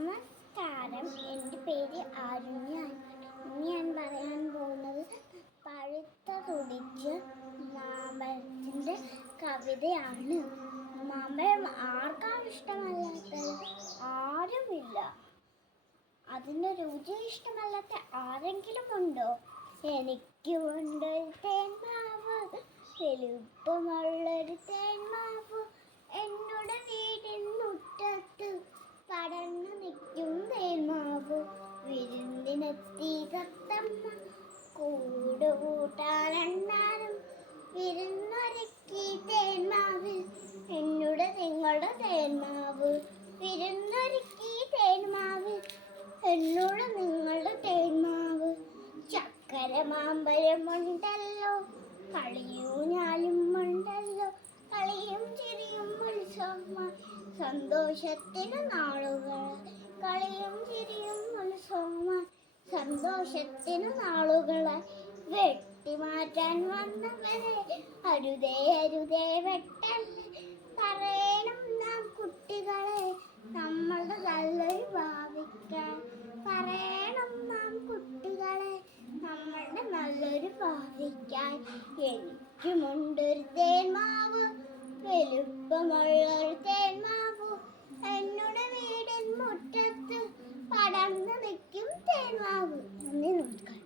നമസ്കാരം, എൻ്റെ പേര് ആരുണ്യ. ഞാൻ പറയാൻ പോകുന്നത് പഴുത്ത തുടിച്ച് മാമ്പഴത്തിൻ്റെ കവിതയാണ്. മാമ്പഴം ആർക്കാണ് ഇഷ്ടമല്ലാത്തത്? ആരുമില്ല. അതിൻ്റെ രുചി ഇഷ്ടമല്ലാത്ത ആരെങ്കിലും ഉണ്ടോ? എനിക്കുമുണ്ട് തേന്മാവ്, വലുപ്പമുള്ളൊരു തേന്മാവ്. എന്നോട് വീടിൻ മുറ്റത്ത് പടർന്നു നിൽക്കും തേന്മാവ്. വിരുന്നിനെത്തി തത്തമ്മ കൂടുകൂട്ടാനെണ്ണാനും വിരുന്നൊരുക്കി തേന്മാവ്. എന്നോട് നിങ്ങളുടെ തേന്മാവ് വിരുന്നൊരുക്കി തേന്മാവ്. എന്നോട് നിങ്ങളുടെ തേന്മാവ്. ചക്കര മാമ്പഴമുണ്ടല്ലോ, കളിയൂഞ്ഞാലും ഉണ്ടല്ലോ, കളിയും ചിരിയും ഉത്സവമായി സന്തോഷത്തിന് നാളുകൾ. കളിയും ചിരിയും ഉത്സവമായി സന്തോഷത്തിന് നാളുകളായി. വെട്ടിമാറ്റാൻ വന്നവരെ അരുതേ അരുതേ വെട്ടല്ലേ, പറയണം നാം കുട്ടികളെ നമ്മളുടെ നല്ലൊരു ഭാവിക്കാൻ. പറയണം നാം കുട്ടികളെ നമ്മളുടെ നല്ലൊരു ഭാവിക്കാൻ. എനിക്കുമുണ്ടൊരു തേന്മാവ്, വലുപ്പമുള്ളൊരു തേന്മാവ്. എന്നോട് വീടിൻ മുറ്റത്ത് പടർന്നു നിൽക്കും തേന്മാവ്. നന്ദി, നമസ്കാരം.